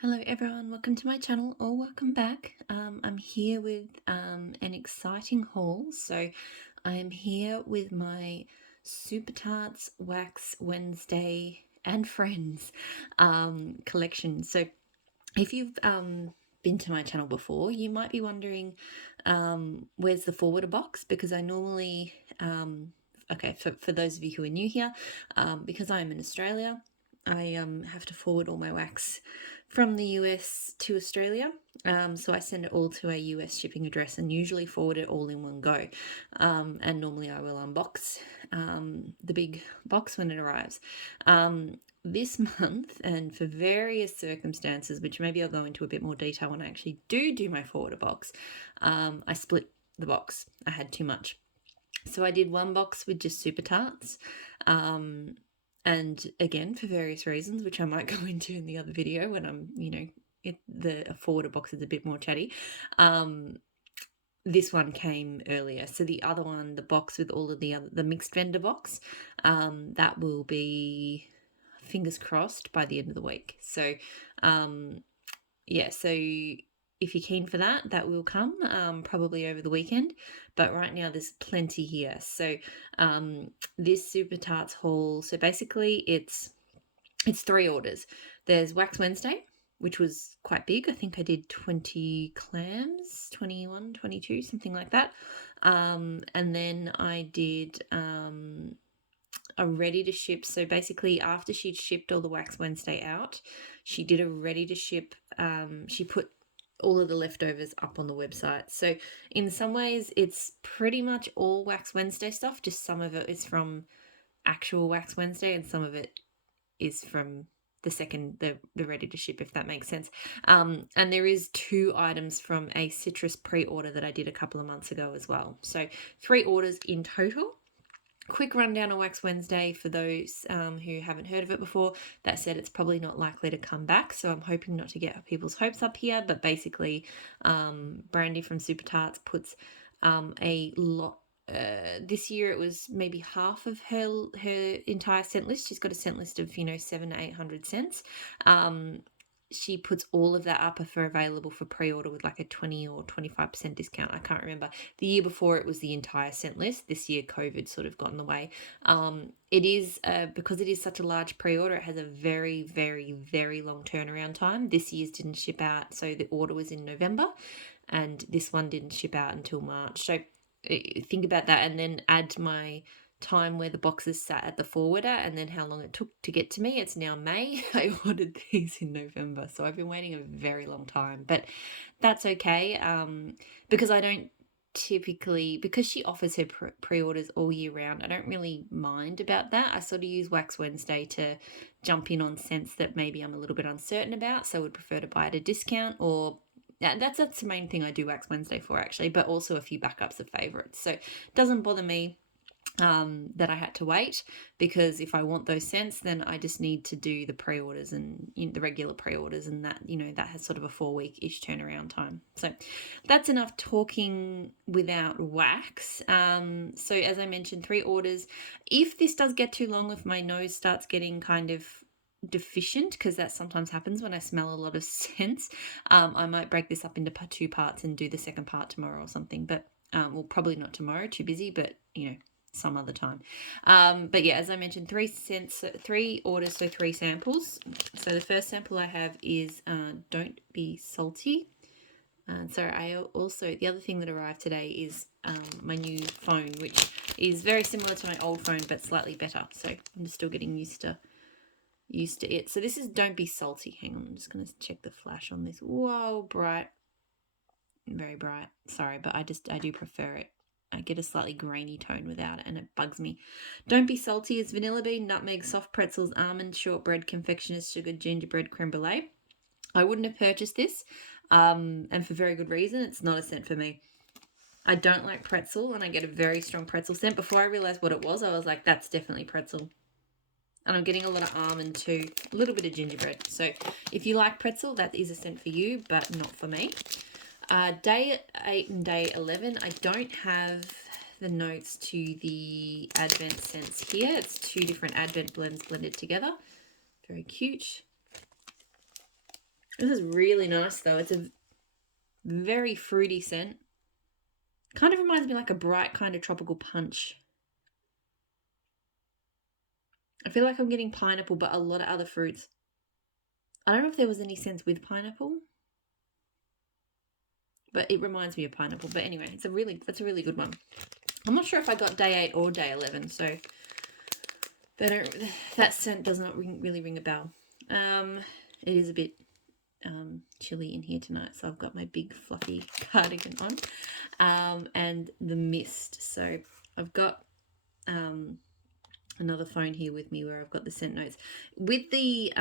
Hello everyone, welcome to my channel or welcome back. I'm here with an exciting haul. So I am here with my Super Tarts Wax Wednesday and Friends collection. So if you've been to my channel before, you might be wondering where's the forwarder box, because I normally, okay, for those of you who are new here, because I'm in Australia, I have to forward all my wax from the US to Australia. So I send it all to a US shipping address and usually forward it all in one go. And normally I will unbox the big box when it arrives. This month, and for various circumstances, which maybe I'll go into a bit more detail when I actually do my forwarder box, I split the box. I had too much. So I did one box with just Super Tarts. And again, for various reasons, which I might go into in the other video when I'm, the forwarder box is a bit more chatty. This one came earlier. So the other one, the box with all of the mixed vendor box, that will be, fingers crossed, by the end of the week. So, yeah, so if you're keen for that, that will come probably over the weekend. But right now there's plenty here. So this Super Tarts haul, so basically it's 3 orders. There's Wax Wednesday, which was quite big. I think I did 20 clams, 21, 22, something like that. And then I did a ready to ship. So basically, after she'd shipped all the Wax Wednesday out, she did a ready to ship. She put all of the leftovers up on the website. So in some ways, it's pretty much all Wax Wednesday stuff. Just some of it is from actual Wax Wednesday, and some of it is from the ready to ship, if that makes sense. And there is 2 items from a citrus pre-order that I did a couple of months ago as well. So 3 orders in total. Quick rundown on Wax Wednesday for those who haven't heard of it before. That said, it's probably not likely to come back, so I'm hoping not to get people's hopes up here. But basically, Brandy from Super Tarts puts a lot. This year it was maybe half of her entire scent list. She's got a scent list of 700 to 800 scents. She puts all of that up for available for pre-order with like a 20 or 25% discount. I can't remember. The year before it was the entire scent list. This year COVID sort of got in the way. It is because it is such a large pre-order, it has a very, very, very long turnaround time. This year's didn't ship out, so the order was in November, and this one didn't ship out until March. So think about that, and then add my time where the boxes sat at the forwarder and then how long it took to get to me. It's now May. I ordered these in November, so I've been waiting a very long time, but that's okay, because I don't typically, because she offers her pre-orders all year round, I don't really mind about that. I sort of use Wax Wednesday to jump in on scents that maybe I'm a little bit uncertain about, so I would prefer to buy at a discount, or that's the main thing I do Wax Wednesday for, actually, but also a few backups of favorites. So it doesn't bother me that I had to wait, because if I want those scents, then I just need to do the pre-orders and the regular pre-orders, and that that has sort of a 4-week-ish turnaround time. So that's enough talking without wax. So as I mentioned, 3 orders. If this does get too long, if my nose starts getting kind of deficient, because that sometimes happens when I smell a lot of scents, I might break this up into 2 parts and do the second part tomorrow or something. But well, probably not tomorrow, too busy, but some other time. But yeah, as I mentioned, 3 orders, so 3 samples. So the first sample I have is Don't Be Salty. So I also, the other thing that arrived today is my new phone, which is very similar to my old phone but slightly better. So I'm just still getting used to it. So this is Don't Be Salty. Hang on, I'm just going to check the flash on this. Whoa, bright. Very bright. Sorry, but I do prefer it. I get a slightly grainy tone without it, and it bugs me. Don't Be Salty is vanilla bean, nutmeg, soft pretzels, almond, shortbread, confectioner's sugar, gingerbread, creme brulee. I wouldn't have purchased this, and for very good reason. It's not a scent for me. I don't like pretzel, and I get a very strong pretzel scent. Before I realized what it was, I was like, that's definitely pretzel. And I'm getting a lot of almond too, a little bit of gingerbread. So if you like pretzel, that is a scent for you, but not for me. Day 8 and day 11, I don't have the notes to the Advent scents here. It's 2 different Advent blends blended together. Very cute. This is really nice though. It's a very fruity scent. Kind of reminds me like a bright kind of tropical punch. I feel like I'm getting pineapple, but a lot of other fruits. I don't know if there was any scents with pineapple, but it reminds me of pineapple. But anyway, that's a really good one. I'm not sure if I got day 8 or day 11, so that scent does not really ring a bell. It is a bit chilly in here tonight, so I've got my big fluffy cardigan on, and the mist. So I've got another phone here with me where I've got the scent notes with the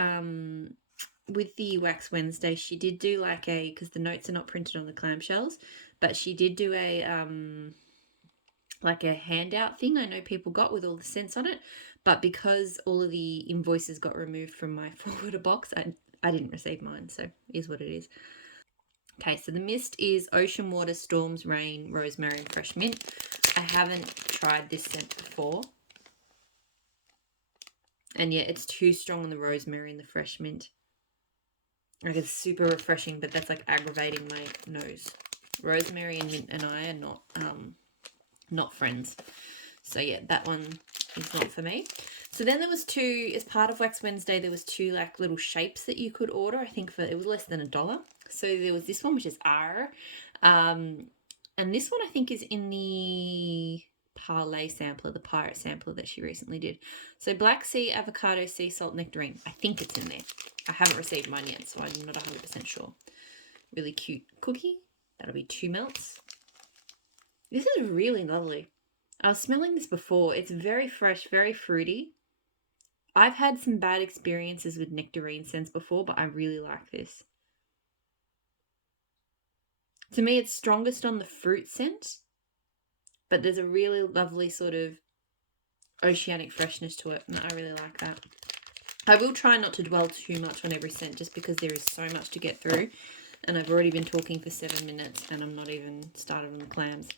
Wax Wednesday. She did do like because the notes are not printed on the clamshells, but she did do like a handout thing I know people got with all the scents on it, but because all of the invoices got removed from my forwarder box, I didn't receive mine, so it is what it is. Okay, so the mist is ocean water, storms, rain, rosemary, and fresh mint. I haven't tried this scent before. And yeah, it's too strong on the rosemary and the fresh mint. Like, it's super refreshing, but that's like aggravating my nose. Rosemary and mint and I are not friends. So yeah, that one is not for me. So then there was two, as part of Wax Wednesday, there was two like little shapes that you could order. I think it was less than $1. So there was this one, which is R. And this one I think is in the Parlay sampler, the pirate sampler that she recently did. So black sea, avocado, sea salt, nectarine. I think it's in there. I haven't received mine yet, so I'm not 100% sure. Really cute cookie. That'll be 2 melts. This is really lovely. I was smelling this before. It's very fresh, very fruity. I've had some bad experiences with nectarine scents before, but I really like this. To me, it's strongest on the fruit scent, but there's a really lovely sort of oceanic freshness to it, and I really like that. I will try not to dwell too much on every scent just because there is so much to get through, and I've already been talking for 7 minutes and I'm not even started on the clams.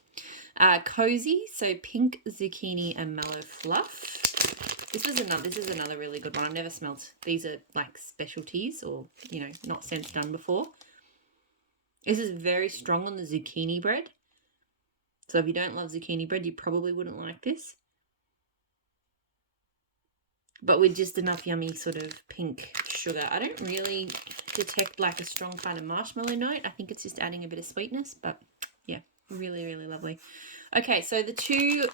Cozy, so pink, zucchini, and mallow fluff. This is another really good one. I've never smelled. These are like specialties, or not scents done before. This is very strong on the zucchini bread. So if you don't love zucchini bread, you probably wouldn't like this. But with just enough yummy sort of pink sugar. I don't really detect like a strong kind of marshmallow note. I think it's just adding a bit of sweetness, but yeah, really, really lovely. Okay, so the two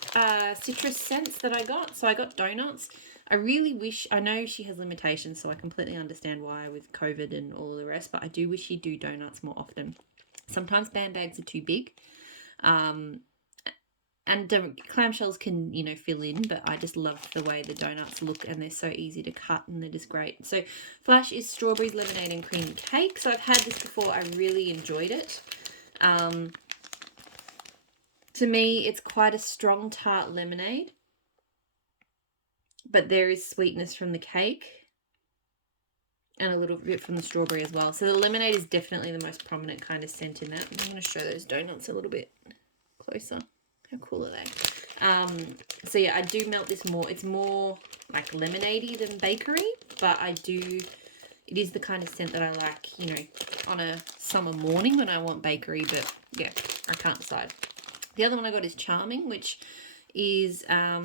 citrus scents that I got. So I got donuts. I really wish, I know she has limitations, so I completely understand why with COVID and all the rest, but I do wish she'd do donuts more often. Sometimes band bags are too big. And clamshells can, fill in, but I just love the way the donuts look, and they're so easy to cut, and they're just great. So Flash is strawberries, lemonade, and cream cake. So I've had this before. I really enjoyed it. To me, it's quite a strong tart lemonade, but there is sweetness from the cake and a little bit from the strawberry as well. So the lemonade is definitely the most prominent kind of scent in that. I'm going to show those donuts a little bit closer. How cool are they? So yeah, I do melt this more. It's more like lemonade-y than bakery, but it is the kind of scent that I like, on a summer morning when I want bakery, but yeah, I can't decide. The other one I got is Charming, which is, I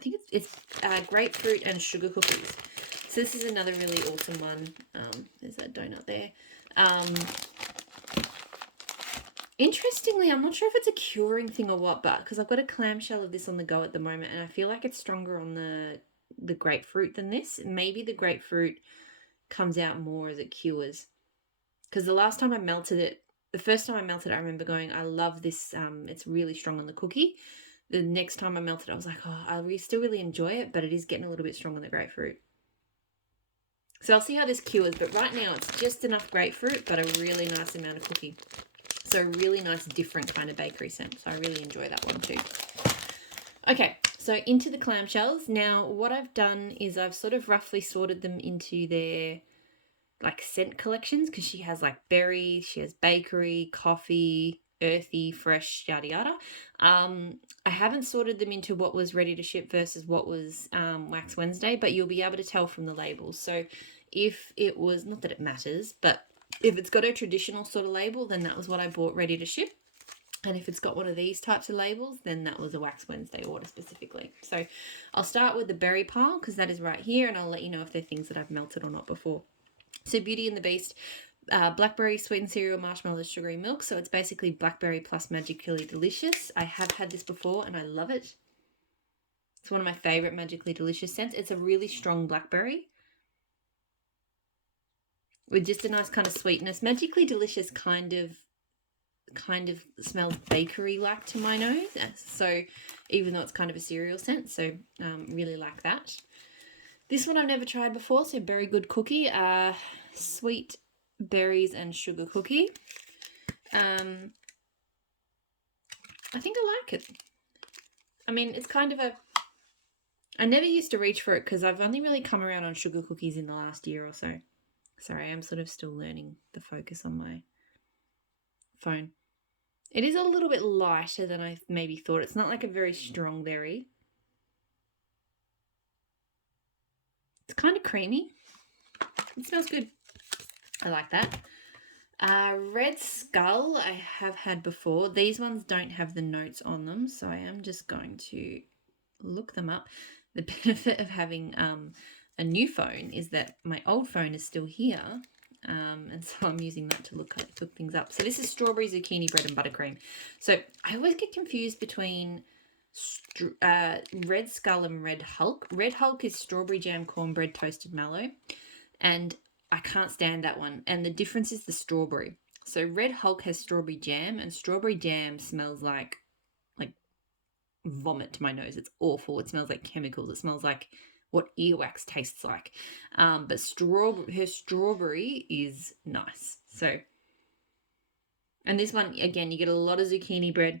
think it's grapefruit and sugar cookies. So this is another really awesome one. There's that donut there. Interestingly, I'm not sure if it's a curing thing or what, but because I've got a clamshell of this on the go at the moment, and I feel like it's stronger on the grapefruit than this. Maybe the grapefruit comes out more as it cures. Because the first time I melted it, I remember going, I love this. It's really strong on the cookie. The next time I melted it, I was like, oh, I still really enjoy it, but it is getting a little bit strong on the grapefruit. So I'll see how this cures, but right now it's just enough grapefruit, but a really nice amount of cookie. So a really nice different kind of bakery scent. So I really enjoy that one too. Okay, so into the clamshells. Now what I've done is I've sort of roughly sorted them into their like scent collections, because she has like berry, she has bakery, coffee, earthy, fresh, yada yada. I haven't sorted them into what was ready to ship versus what was Wax Wednesday, but you'll be able to tell from the labels. So if it was, not that it matters, but if it's got a traditional sort of label, then that was what I bought ready to ship. And if it's got one of these types of labels, then that was a Wax Wednesday order specifically. So I'll start with the berry pile because that is right here, and I'll let you know if they're things that I've melted or not before. So Beauty and the Beast, blackberry sweetened cereal, marshmallows, sugary milk. So it's basically blackberry plus Magically Delicious. I have had this before and I love it. It's one of my favorite Magically Delicious scents. It's a really strong blackberry with just a nice kind of sweetness. Magically Delicious kind of smells bakery like to my nose, so even though it's kind of a cereal scent, so really like that. This one I've never tried before, so Berry Good Cookie, sweet berries and sugar cookie. I think I like it. I mean, it's kind of I never used to reach for it because I've only really come around on sugar cookies in the last year or so. Sorry, I'm sort of still learning the focus on my phone. It is a little bit lighter than I maybe thought. It's not like a very strong berry. It's kind of creamy. It smells good. I like that. Red Skull I have had before. These ones don't have the notes on them, so I am just going to look them up. The benefit of having a new phone is that my old phone is still here. And so I'm using that to look things up. So this is strawberry, zucchini bread, and buttercream. So I always get confused between Red Skull and Red Hulk. Red Hulk is strawberry jam, cornbread, toasted mallow. And I can't stand that one. And the difference is the strawberry. So Red Hulk has strawberry jam, and strawberry jam smells like vomit to my nose. It's awful. It smells like chemicals. It smells like what earwax tastes like. But her strawberry is nice. So, and this one, again, you get a lot of zucchini bread.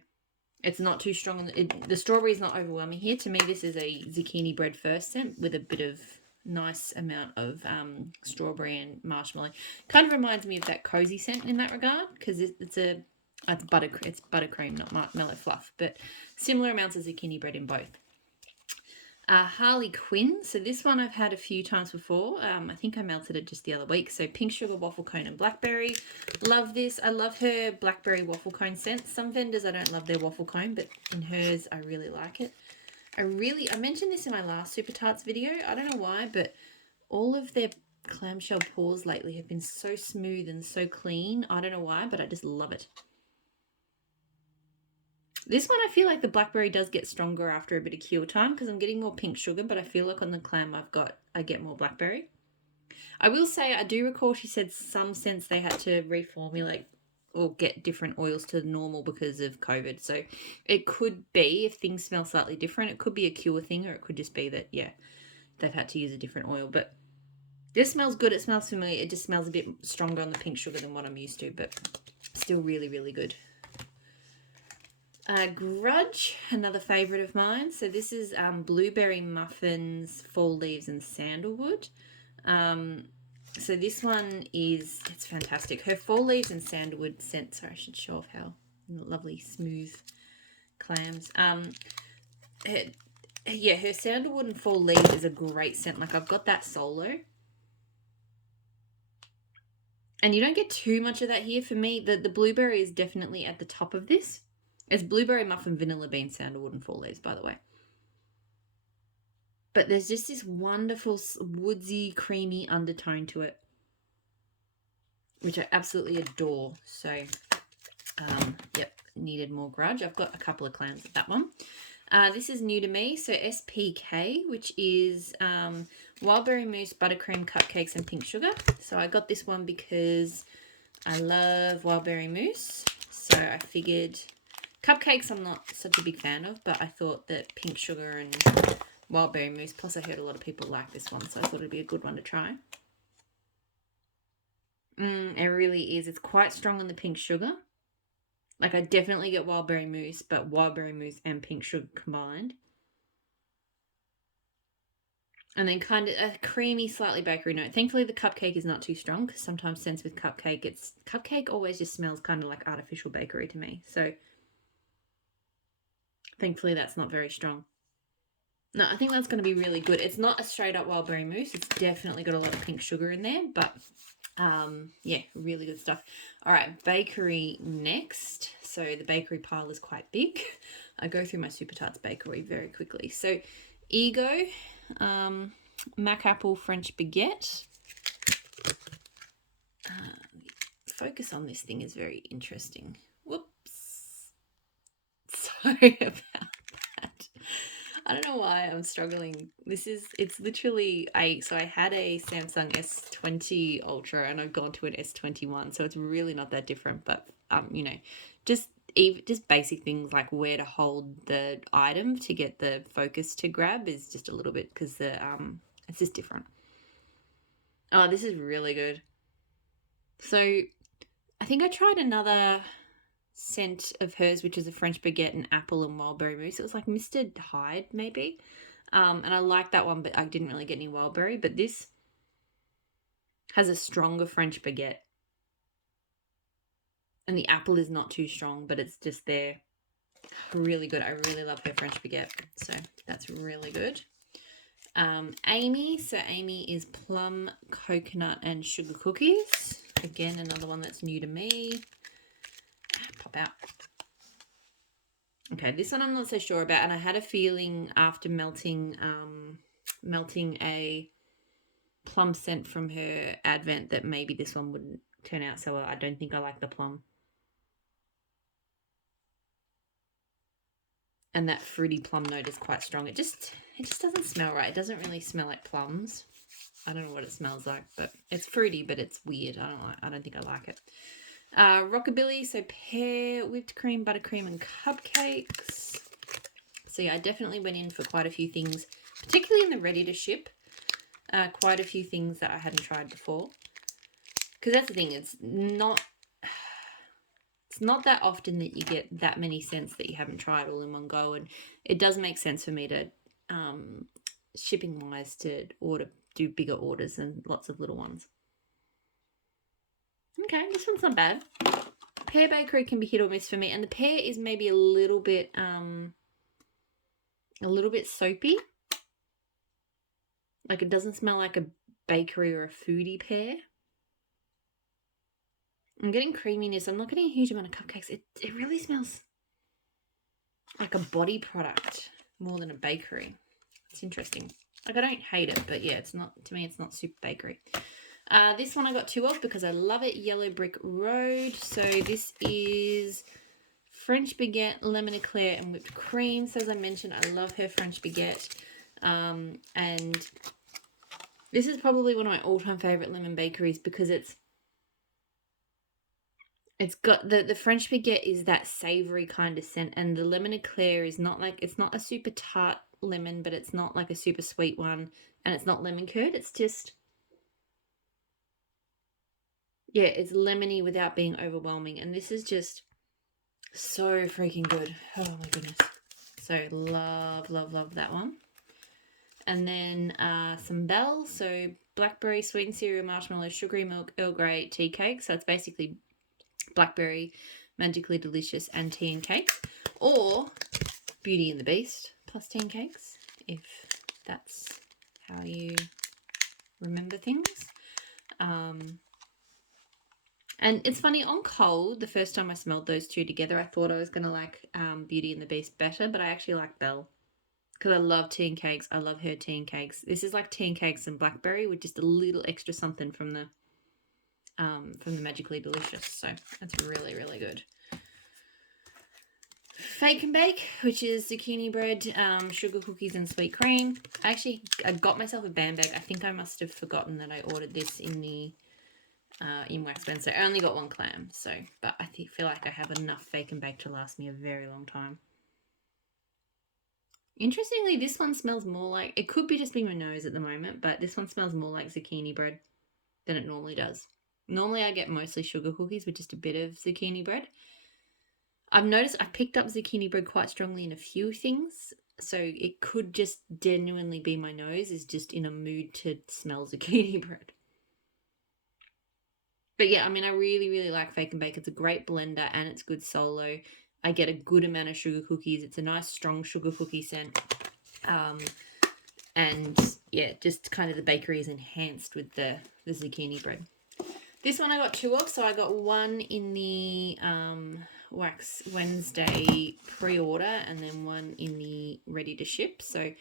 It's not too strong. The strawberry is not overwhelming here. To me, this is a zucchini bread first scent with a bit of nice amount of strawberry and marshmallow. Kind of reminds me of that cozy scent in that regard because it's buttercream, not mellow fluff, but similar amounts of zucchini bread in both. Harley Quinn. So this one I've had a few times before. I think I melted it just the other week. So pink sugar waffle cone and blackberry. Love this. I love her blackberry waffle cone scent. Some vendors I don't love their waffle cone, but in hers I really like it. I mentioned this in my last Super Tarts video. I don't know why, but all of their clamshell pours lately have been so smooth and so clean. I don't know why, but I just love it. This one I feel like the blackberry does get stronger after a bit of cure time because I'm getting more pink sugar, but I feel like on the clam I get more blackberry. I will say I do recall she said some scents they had to reformulate or get different oils to normal because of COVID. So it could be, if things smell slightly different, it could be a cure thing, or it could just be that, yeah, they've had to use a different oil. But this smells good. It smells familiar. It just smells a bit stronger on the pink sugar than what I'm used to, but still really, really good. Grudge, another favourite of mine. So this is blueberry muffins, fall leaves, and sandalwood. So this one it's fantastic. Her fall leaves and sandalwood scent. Sorry, I should show off how lovely smooth clams. Her sandalwood and fall leaves is a great scent. Like I've got that solo. And you don't get too much of that here. For me, the blueberry is definitely at the top of this. It's blueberry muffin, vanilla bean, sandalwood, and fall leaves, by the way. But there's just this wonderful woodsy, creamy undertone to it, which I absolutely adore. So, yep, needed more Grudge. I've got a couple of clams at that one. This is new to me. So SPK, which is wildberry mousse, buttercream, cupcakes, and pink sugar. So I got this one because I love wildberry mousse. So I figured cupcakes I'm not such a big fan of, but I thought that pink sugar and wildberry mousse, plus I heard a lot of people like this one, so I thought it'd be a good one to try. It really is. It's quite strong on the pink sugar. Like I definitely get wildberry mousse, but wildberry mousse and pink sugar combined. And then kind of a creamy, slightly bakery note. Thankfully, the cupcake is not too strong because sometimes scents with cupcake always just smells kind of like artificial bakery to me. So thankfully, that's not very strong. No, I think that's going to be really good. It's not a straight up wild berry mousse. It's definitely got a lot of pink sugar in there, but yeah, really good stuff. All right, bakery next. So the bakery pile is quite big. I go through my Super Tarts bakery very quickly. So Ego, Mac Apple French Baguette. Focus on this thing is very interesting. Whoops. Sorry about that. I don't know why I'm struggling. It's literally so I had a Samsung S20 Ultra and I've gone to an S21, so it's really not that different, but just just basic things like where to hold the item to get the focus to grab is just a little bit, because it's just different. Oh, this is really good. So I think I tried another scent of hers, which is a French baguette and apple and wildberry mousse. It was like Mr. Hyde, maybe. And I like that one, but I didn't really get any wildberry. But this has a stronger French baguette. And the apple is not too strong, but it's just there. Really good. I really love her French baguette. So that's really good. Amy. So Amy is plum, coconut, and sugar cookies. Again, another one that's new to me. Pop out. Okay, this one I'm not so sure about, and I had a feeling after melting a plum scent from her advent that maybe this one wouldn't turn out so well. I don't think I like the plum. And that fruity plum note is quite strong. It just doesn't smell right. It doesn't really smell like plums. I don't know what it smells like, but it's fruity, but it's weird. I don't think I like it. Rockabilly, so pear, whipped cream, buttercream, and cupcakes. So yeah, I definitely went in for quite a few things, particularly in the ready to ship. Quite a few things that I hadn't tried before. Because that's the thing, it's not that often that you get that many scents that you haven't tried all in one go, and it does make sense for me to, shipping wise, to do bigger orders and lots of little ones. Okay, this one's not bad. Pear bakery can be hit or miss for me, and the pear is maybe a little bit soapy. Like, it doesn't smell like a bakery or a foodie pear. I'm getting creaminess. I'm not getting a huge amount of cupcakes. It really smells like a body product more than a bakery. It's interesting. Like, I don't hate it, but yeah, it's not, to me, it's not super bakery. This one I got 2 of because I love it. Yellow Brick Road. So this is French baguette, lemon eclair, and whipped cream. So as I mentioned, I love her French baguette. And this is probably one of my all-time favorite lemon bakeries because it's got the French baguette is that savory kind of scent, and the lemon eclair is not like, it's not a super tart lemon, but it's not like a super sweet one, and it's not lemon curd. It's just, yeah, it's lemony without being overwhelming, and this is just so freaking good. Oh my goodness. So love, love, love that one. And then some Bell, so blackberry, sweetened cereal, marshmallow, sugary milk, Earl Grey tea cake. So it's basically blackberry, magically delicious, and tea and cakes, or Beauty and the Beast plus tea and cakes, if that's how you remember things. And it's funny, on cold, the first time I smelled those two together, I thought I was going to like Beauty and the Beast better, but I actually like Belle because I love tea and cakes. I love her tea and cakes. This is like tea and cakes and blackberry with just a little extra something from the Magically Delicious. So that's really, really good. Fake and Bake, which is zucchini bread, sugar cookies, and sweet cream. I got myself a band bag. I think I must have forgotten that I ordered this in the in Wax Wednesday. I only got 1 clam, but I feel like I have enough Fake and Bake to last me a very long time. Interestingly, this one smells more like, it could be just being my nose at the moment, but this one smells more like zucchini bread than it normally does. Normally I get mostly sugar cookies with just a bit of zucchini bread. I've noticed I've picked up zucchini bread quite strongly in a few things, so it could just genuinely be my nose is just in a mood to smell zucchini bread. But yeah, I mean, I really, really like Fake and Bake. It's a great blender and it's good solo. I get a good amount of sugar cookies. It's a nice, strong sugar cookie scent. And yeah, just kind of the bakery is enhanced with the zucchini bread. This one I got 2 of, so I got one in the Wax Wednesday pre-order and then one in the ready to ship. So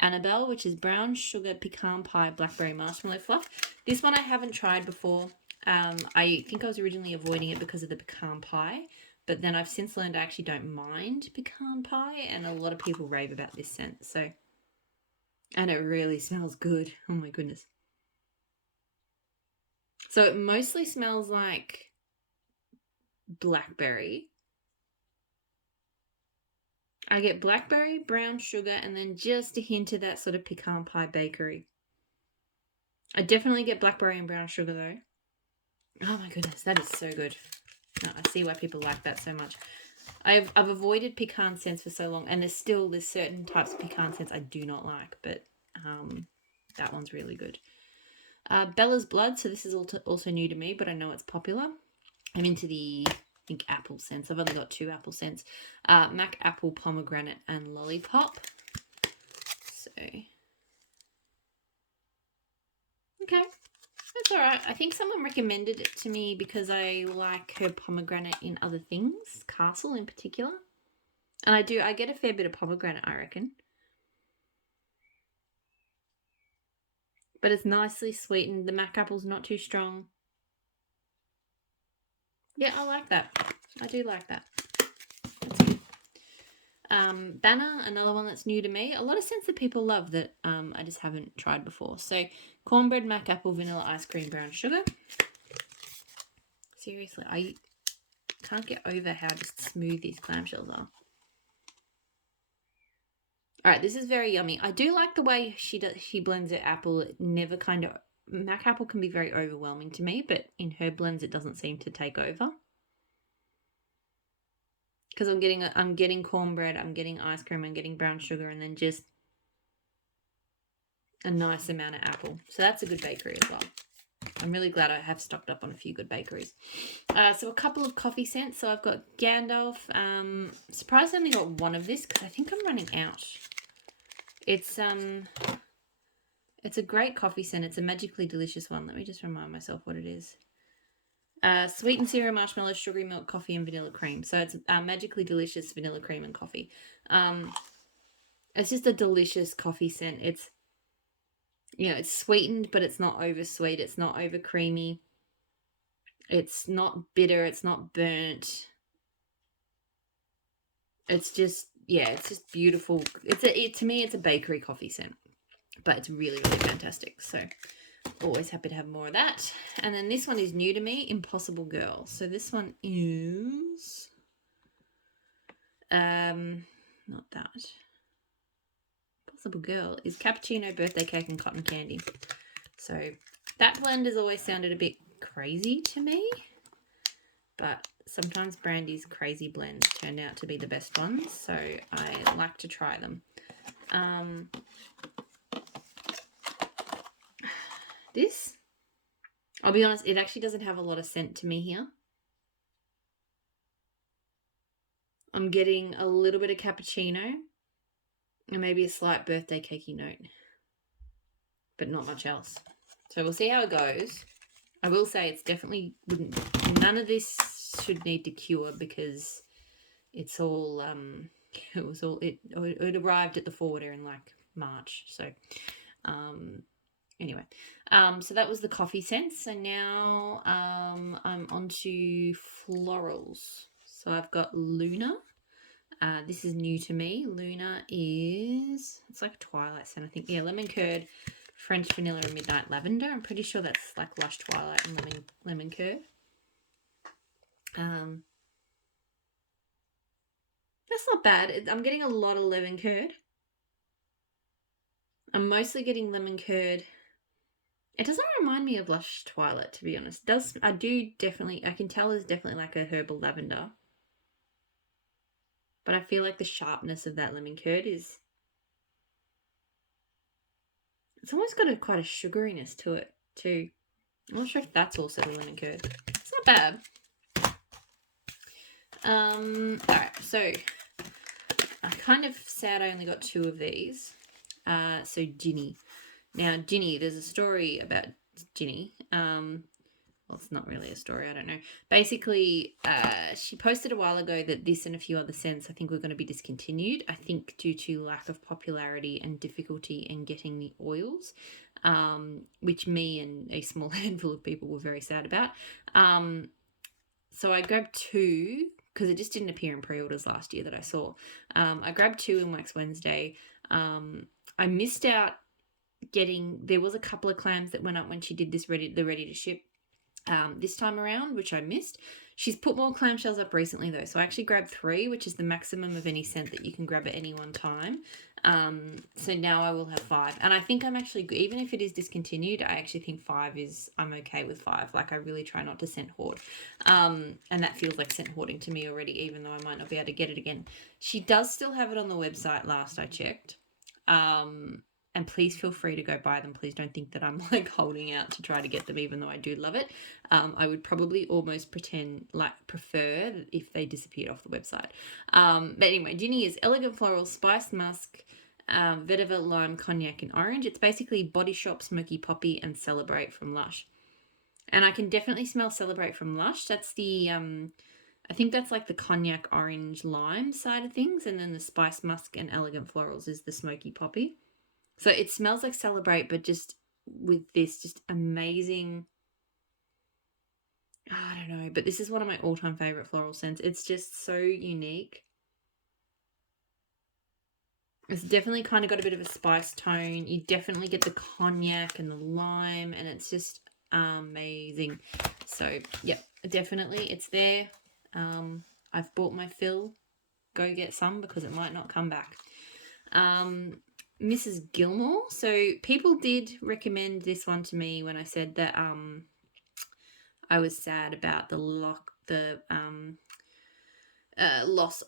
Annabelle, which is brown sugar pecan pie blackberry marshmallow fluff. This one I haven't tried before. I think I was originally avoiding it because of the pecan pie, but then I've since learned I actually don't mind pecan pie, and a lot of people rave about this scent. So, and it really smells good. Oh my goodness. So it mostly smells like blackberry. I get blackberry, brown sugar, and then just a hint of that sort of pecan pie bakery. I definitely get blackberry and brown sugar though. Oh my goodness, that is so good. No, I see why people like that so much. I've avoided pecan scents for so long, and there's certain types of pecan scents I do not like, but that one's really good. Bella's Blood, so this is also new to me, but I know it's popular. I'm into the, I think, apple scents. I've only got 2 apple scents. Mac Apple, Pomegranate, and Lollipop. So, okay. That's all right. I think someone recommended it to me because I like her pomegranate in other things, Castle in particular. And I get a fair bit of pomegranate, I reckon. But it's nicely sweetened. The Mac Apple's not too strong. Yeah, I like that. I do like that. That's good. Banner, another one that's new to me. A lot of scents that people love that I just haven't tried before. So, cornbread, Mac Apple, vanilla ice cream, brown sugar. Seriously, I can't get over how just smooth these clamshells are. All right, this is very yummy. I do like the way she blends her apple. It never kind of, Mac Apple can be very overwhelming to me, but in her blends it doesn't seem to take over. Because I'm getting cornbread, I'm getting ice cream, I'm getting brown sugar, and then just a nice amount of apple. So that's a good bakery as well. I'm really glad I have stocked up on a few good bakeries. So a couple of coffee scents. So I've got Gandalf. Surprised I only got one of this because I think I'm running out. It's a great coffee scent. It's a magically delicious one. Let me just remind myself what it is. Sweet and cereal, marshmallow, sugary milk, coffee, and vanilla cream. So it's magically delicious vanilla cream and coffee. It's just a delicious coffee scent. It's, it's sweetened, but it's not over sweet. It's not over creamy. It's not bitter. It's not burnt. It's just, it's just beautiful. To me, it's a bakery coffee scent, but it's really, really fantastic. So always happy to have more of that. And then this one is new to me, Impossible Girl. So this one is, not that. Impossible Girl is cappuccino, birthday cake, and cotton candy. So that blend has always sounded a bit crazy to me, but sometimes Brandy's crazy blends turned out to be the best ones, so I like to try them. This, I'll be honest, it actually doesn't have a lot of scent to me here. I'm getting a little bit of cappuccino and maybe a slight birthday cakey note, but not much else. So we'll see how it goes. I will say it's definitely none of this should need to cure because it's all it arrived at the forwarder in like March. So anyway, so that was the coffee scents. So now I'm on to florals. So I've got Luna. This is new to me. Luna is, it's like a twilight scent, I think. Yeah, lemon curd, French vanilla, and midnight lavender. I'm pretty sure that's like lush twilight and lemon curd. That's not bad. I'm getting a lot of lemon curd. I'm mostly getting lemon curd. It doesn't remind me of lush twilight, to be honest. I can tell there's definitely like a herbal lavender. But I feel like the sharpness of that lemon curd is, it's almost got quite a sugariness to it too. I'm not sure if that's also the lemon curd. It's not bad. Alright, so I kind of sad I only got 2 of these. So Ginny. Now, Ginny, there's a story about Ginny. Well, it's not really a story, I don't know. Basically, she posted a while ago that this and a few other scents I think were going to be discontinued. I think due to lack of popularity and difficulty in getting the oils, which me and a small handful of people were very sad about. So I grabbed two because it just didn't appear in pre-orders last year that I saw. I grabbed two in Wax Wednesday. I missed out getting, there was a couple of clams that went up when she did this ready to ship this time around, which I missed. She's put more clamshells up recently though, so I actually grabbed 3, which is the maximum of any scent that you can grab at any one time. So now I will have 5, and I think I'm actually, even if it is discontinued, I actually think 5 is, I'm okay with 5. Like, I really try not to scent hoard, and that feels like scent hoarding to me already, even though I might not be able to get it again. She does still have it on the website last I checked. And please feel free to go buy them. Please don't think that I'm like holding out to try to get them, even though I do love it. I would probably almost prefer if they disappeared off the website. But anyway, Ginny is Elegant Floral, Spiced Musk, Vetiver, Lime, Cognac, and Orange. It's basically Body Shop, Smoky Poppy, and Celebrate from Lush. And I can definitely smell Celebrate from Lush. That's the, I think that's like the Cognac, Orange, Lime side of things. And then the Spiced Musk and Elegant Florals is the Smoky Poppy. So it smells like Celebrate, but just with this just amazing, I don't know, but this is one of my all-time favorite floral scents. It's just so unique. It's definitely kind of got a bit of a spice tone. You definitely get the cognac and the lime, and it's just amazing. So yeah, definitely it's there. I've bought my fill. Go get some because it might not come back. Mrs. Gilmore. So people did recommend this one to me when I said that I was sad about the loss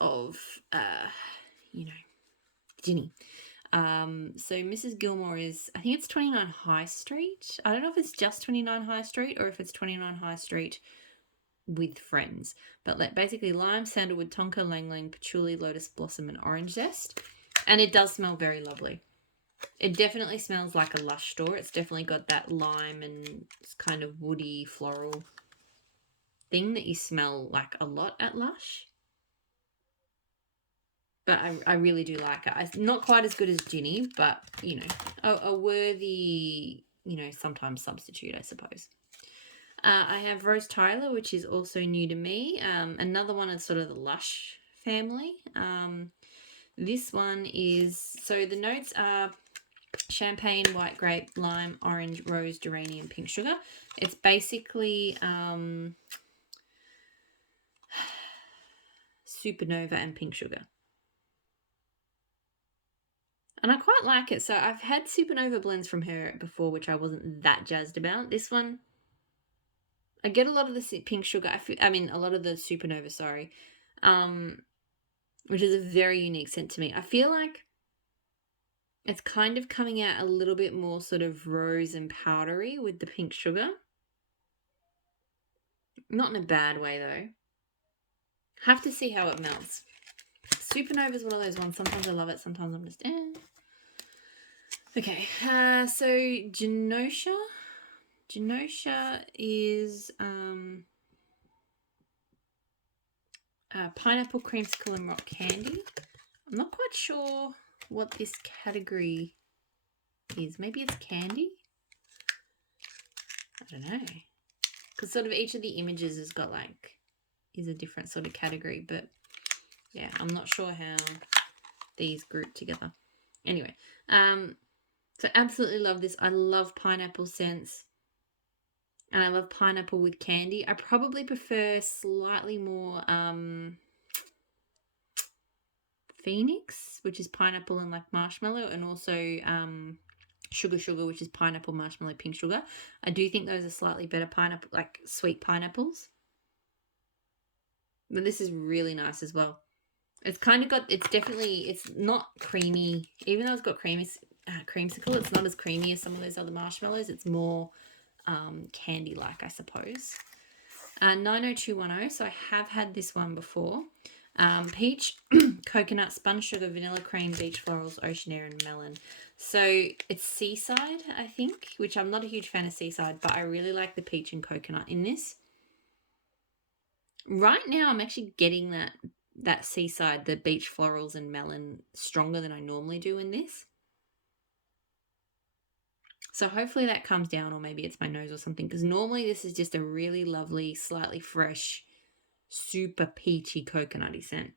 of Ginny. So Mrs. Gilmore is, I think it's 29 High Street. I don't know if it's just 29 High Street or if it's 29 High Street with friends. But basically lime, sandalwood, tonka, lang lang, patchouli, lotus blossom, and orange zest. And it does smell very lovely. It definitely smells like a Lush store. It's definitely got that lime and kind of woody floral thing that you smell like a lot at Lush. But I really do like it. It's not quite as good as Ginny, but, you know, a worthy, you know, sometimes substitute, I suppose. I have Rose Tyler, which is also new to me. Another one is sort of the Lush family. This one is, so the notes are champagne, white grape, lime, orange, rose, geranium, pink sugar. It's basically supernova and pink sugar. And I quite like it. So I've had supernova blends from her before, which I wasn't that jazzed about. This one, I get a lot of the pink sugar. A lot of the supernova, sorry. Which is a very unique scent to me. I feel like it's kind of coming out a little bit more sort of rose and powdery with the pink sugar. Not in a bad way, though. Have to see how it melts. Supernova is one of those ones. Sometimes I love it. Sometimes I'm just, Okay, so Genosha. Genosha is pineapple, creamsicle, and rock candy. I'm not quite sure what this category is. Maybe it's candy? I don't know. Because sort of each of the images has got is a different sort of category. But yeah, I'm not sure how these group together. Anyway, so absolutely love this. I love pineapple scents. And I love pineapple with candy. I probably prefer slightly more Phoenix, which is pineapple and marshmallow, and also Sugar, which is pineapple, marshmallow, pink sugar. I do think those are slightly better pineapple, sweet pineapples. But this is really nice as well. It's kind of got, it's not creamy, even though it's got creamsicle, it's not as creamy as some of those other marshmallows. It's more candy-like, I suppose. 90210, so I have had this one before. Peach, coconut, spun sugar, vanilla cream, beach florals, ocean air, and melon. So it's seaside, I think, which I'm not a huge fan of seaside, but I really like the peach and coconut in this. Right now, I'm actually getting that seaside, the beach florals and melon, stronger than I normally do in this. So hopefully that comes down, or maybe it's my nose or something, because normally this is just a really lovely, slightly fresh, super peachy coconutty scent.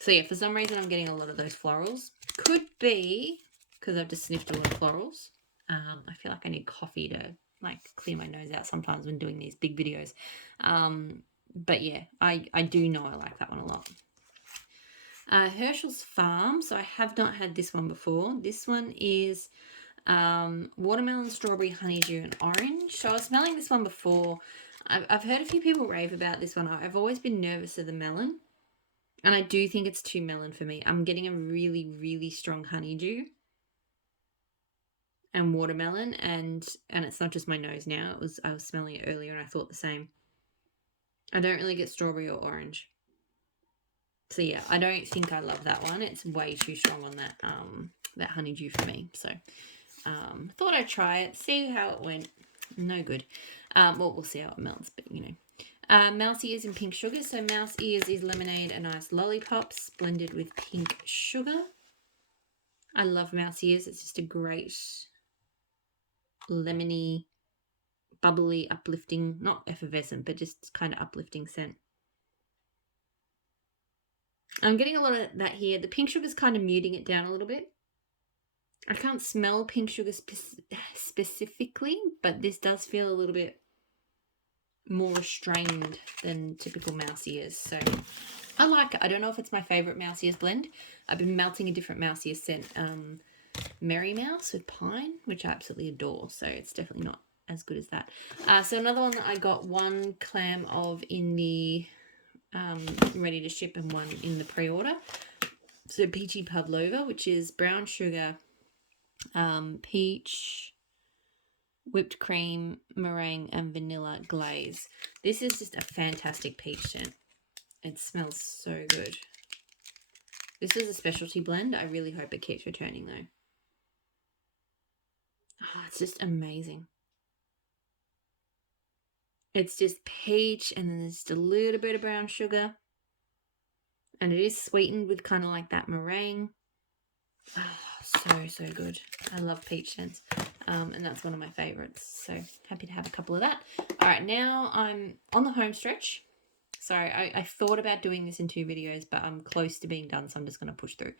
So yeah, for some reason I'm getting a lot of those florals. Could be because I've just sniffed a lot of florals. I feel like I need coffee to like clear my nose out sometimes when doing these big videos. But yeah, I do know I like that one a lot. Herschel's Farm. So I have not had this one before. This one is watermelon, strawberry, honeydew, and orange. So I was smelling this one before. I've heard a few people rave about this one. I've always been nervous of the melon. And I do think it's too melon for me. I'm getting a really, really strong honeydew and watermelon, and it's not just my nose now. I was smelling it earlier and I thought the same. I don't really get strawberry or orange. So yeah, I don't think I love that one. It's way too strong on that honeydew for me. So thought I'd try it, see how it went. No good. Well, we'll see how it melts, but you know. Mouse ears and pink sugar. So mouse ears is lemonade and ice lollipops blended with pink sugar. I love mouse ears. It's just a great lemony, bubbly, uplifting, not effervescent, but just kind of uplifting scent. I'm getting a lot of that here. The pink sugar is kind of muting it down a little bit. I can't smell pink sugar specifically, but this does feel a little bit more restrained than typical mouse ears. So I like it. I don't know if it's my favourite mouse ears blend. I've been melting a different mouse ears scent, Merry Mouse with pine, which I absolutely adore. So it's definitely not as good as that. So another one that I got one clam of in the ready to ship and one in the pre-order. So peachy pavlova, which is brown sugar, peach, whipped cream, meringue, and vanilla glaze. This is just a fantastic peach scent. It smells so good. This is a specialty blend. I really hope it keeps returning though. Oh, it's just amazing. It's just peach and then there's just a little bit of brown sugar. And it is sweetened with kind of like that meringue. Oh, so good. I love peach scents. And that's one of my favorites. So happy to have a couple of that. All right, now I'm on the home stretch. Sorry, I thought about doing this in 2 videos, but I'm close to being done, so I'm just going to push through.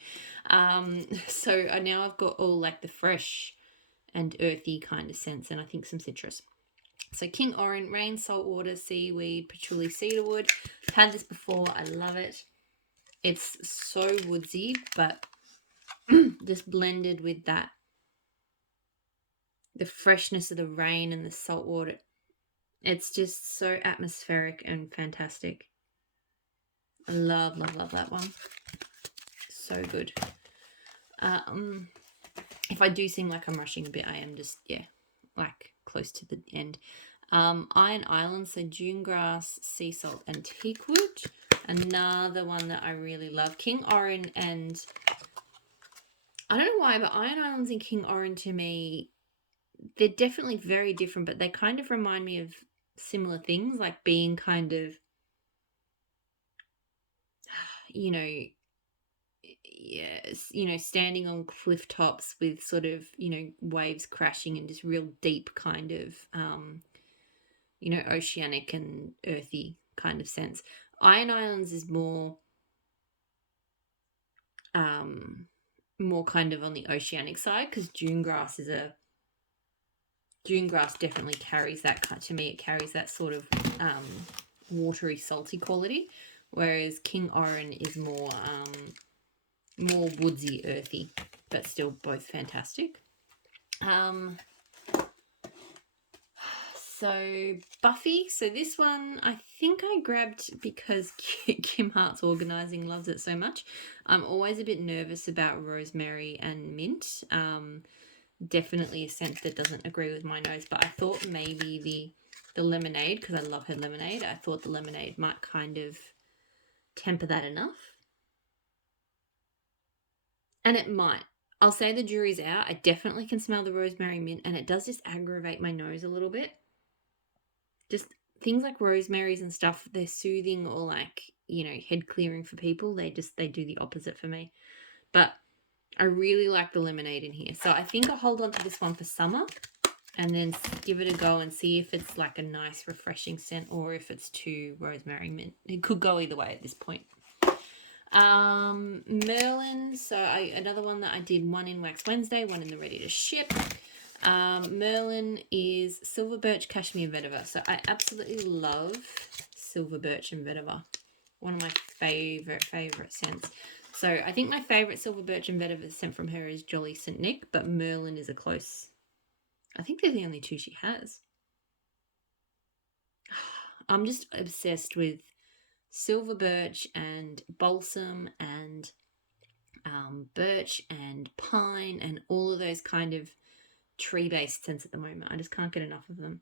So now I've got all like the fresh and earthy kind of scents, and I think some citrus. So King Orange, rain, saltwater, seaweed, patchouli, cedarwood. I've had this before. I love it. It's so woodsy, but just blended with that, the freshness of the rain and the salt water. It's just so atmospheric and fantastic. I love that one. So good. If I do seem like I'm rushing a bit, I am just, yeah, like close to the end. Iron Island, so dune grass, sea salt, and teakwood. Another one that I really love. King Orange, and I don't know why, but Iron Islands and King Orange to me, they're definitely very different, but they kind of remind me of similar things, like being kind of, you know, yes, you know, standing on cliff tops with sort of, you know, waves crashing and just real deep kind of, you know, oceanic and earthy kind of sense. Iron Islands is more kind of on the oceanic side, because dune grass definitely carries that, to me it carries that sort of watery, salty quality, whereas King Orange is more woodsy, earthy, but still both fantastic. So Buffy, so this one I think I grabbed because Kim Hart's organising loves it so much. I'm always a bit nervous about rosemary and mint. Definitely a scent that doesn't agree with my nose, but I thought maybe the lemonade, because I love her lemonade. I thought the lemonade might kind of temper that enough. And it might. I'll say the jury's out. I definitely can smell the rosemary mint, and it does just aggravate my nose a little bit. Just things like rosemaries and stuff, they're soothing or like, head clearing for people. They do the opposite for me. But I really like the lemonade in here. So I think I'll hold on to this one for summer and then give it a go and see if it's like a nice refreshing scent or if it's too rosemary mint. It could go either way at this point. Merlin, so another one that I did, one in Wax Wednesday, one in the ready to ship. Merlin is silver birch, cashmere, vetiver. So I absolutely love silver birch and vetiver. One of my favorite scents. So I think my favorite silver birch and vetiver scent from her is Jolly St. Nick, but Merlin is a close. I think they're the only two she has. I'm just obsessed with silver birch and balsam and birch and pine and all of those kind of tree-based scents at the moment. I just can't get enough of them.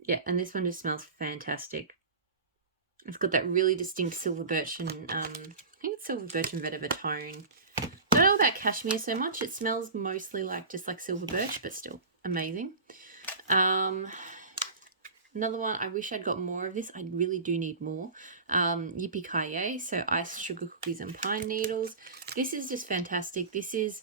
Yeah, and this one just smells fantastic. It's got that really distinct silver birch and I think it's silver birch and vetiver tone. I don't know about cashmere so much. It smells mostly like just like silver birch, but still amazing. Another one, I wish I'd got more of this. I really do need more. Yippee-ki-yay, so iced sugar cookies and pine needles. This is just fantastic. This is,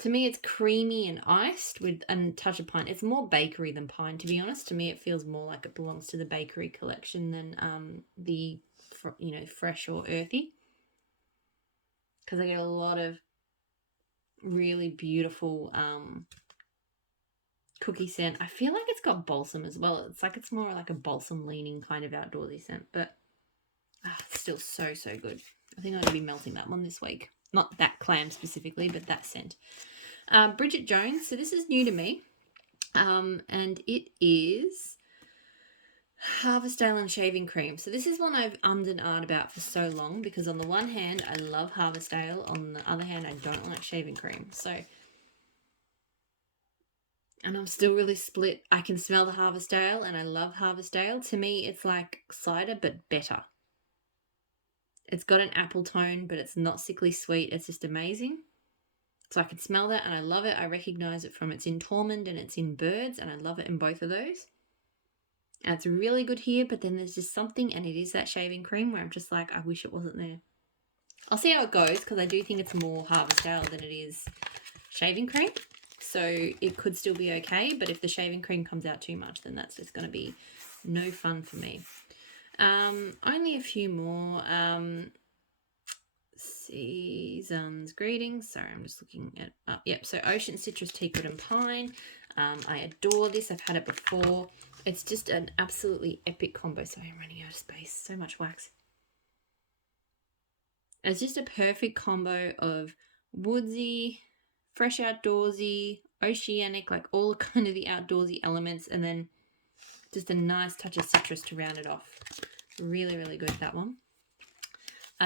to me, it's creamy and iced with a touch of pine. It's more bakery than pine, to be honest. To me, it feels more like it belongs to the bakery collection than the, fresh or earthy. Because I get a lot of really beautiful cookie scent. I feel like it's got balsam as well. It's more like a balsam leaning kind of outdoorsy scent, but it's still so good. I think I'm going to be melting that one this week. Not that clam specifically, but that scent. Bridget Jones. So this is new to me, and it is Harvestdale and shaving cream. So this is one I've ummed and ahed about for so long because on the one hand I love Harvestdale, on the other hand I don't like shaving cream. And I'm still really split. I can smell the Harvestdale and I love Harvestdale. To me, it's like cider, but better. It's got an apple tone, but it's not sickly sweet. It's just amazing. So I can smell that and I love it. I recognize it from it's in Tormund and it's in Birds, and I love it in both of those. And it's really good here, but then there's just something, and it is that shaving cream where I'm just like, I wish it wasn't there. I'll see how it goes because I do think it's more Harvestdale than it is shaving cream. So it could still be okay, but if the shaving cream comes out too much, then that's just going to be no fun for me. Only a few more. Season's Greetings. Sorry, I'm just looking at... yep, so Ocean Citrus, Teakwood and Pine. I adore this. I've had it before. It's just an absolutely epic combo. Sorry, I'm running out of space. So much wax. It's just a perfect combo of woodsy, fresh outdoorsy, oceanic, like all kind of the outdoorsy elements, and then just a nice touch of citrus to round it off. Really good, that one.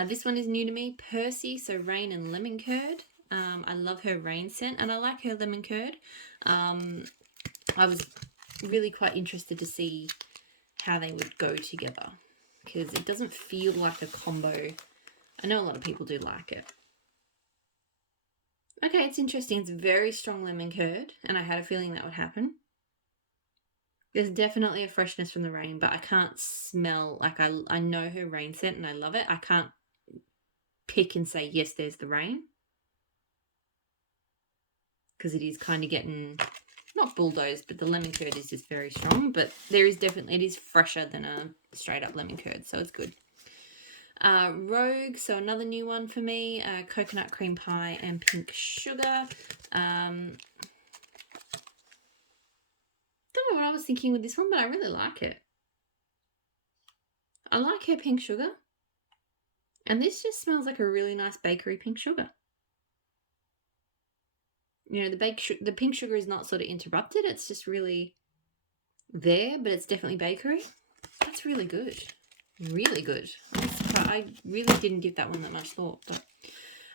This one is new to me, Percy, so Rain and Lemon Curd. I love her rain scent and I like her lemon curd. I was really quite interested to see how they would go together because it doesn't feel like a combo. I know a lot of people do like it. Okay, it's interesting. It's very strong lemon curd, and I had a feeling that would happen. There's definitely a freshness from the rain, but I can't smell, like I know her rain scent and I love it. I can't pick and say, yes, there's the rain. Because it is kind of getting, not bulldozed, but the lemon curd is just very strong. But there is definitely, it is fresher than a straight up lemon curd, so it's good. Rogue, so another new one for me, coconut cream pie and pink sugar. Don't know what I was thinking with this one, but I really like it. I like her pink sugar. And this just smells like a really nice bakery pink sugar. You know, the pink sugar is not sort of interrupted. It's just really there, but it's definitely bakery. That's really good. Really good. I really didn't give that one that much thought.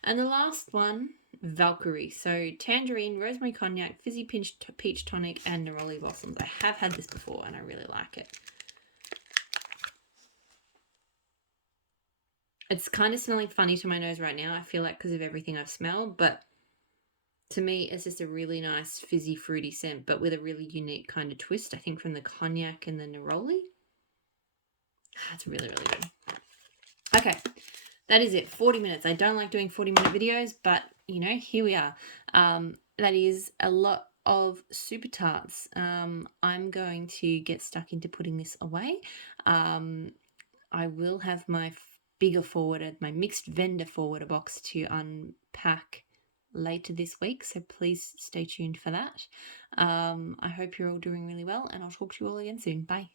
And the last one Valkyrie. So tangerine, rosemary cognac, fizzy peach tonic, and neroli blossoms. I have had this before and I really like it. It's kind of smelling funny to my nose right now, I feel like, because of everything I've smelled, but to me, it's just a really nice fizzy fruity scent, but with a really unique kind of twist, I think, from the cognac and the neroli. That's really, really good. Okay, that is it. 40 minutes. I don't like doing 40-minute videos, but, you know, here we are. That is a lot of super tarts. I'm going to get stuck into putting this away. I will have my bigger forwarder, my mixed vendor forwarder box to unpack later this week, so please stay tuned for that. I hope you're all doing really well, and I'll talk to you all again soon. Bye.